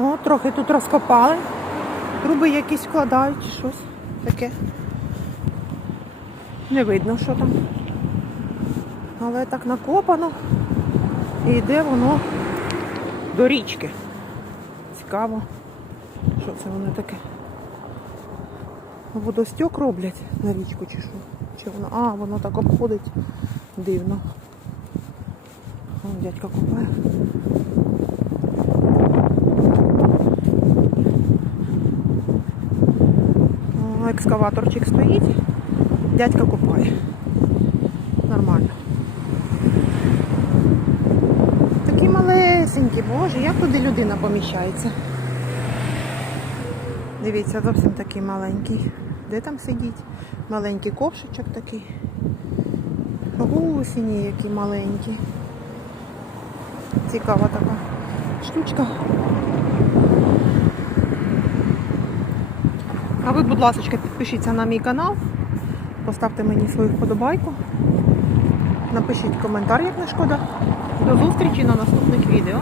О, трохи тут розкопали. Труби якісь вкладають, чи щось таке. Не видно, що там. Але так накопано. І йде воно до річки. Цікаво. Що це воно таке? Водостік роблять на річку чи що? Чи воно? А, воно так обходить дивно. Вон дядька купає. Екскаваторчик стоїть, дядька купає. Нормально. Такі малесенькі, боже, як туди людина поміщається. Дивіться, зовсім такий маленький. Де там сидіть? Маленький ковшичок такий. Гусіні які маленькі. Цікава така штучка. А ви, будь ласка, підпишіться на мій канал, поставте мені свою вподобайку, напишіть коментар, як не шкода. До зустрічі на наступних відео.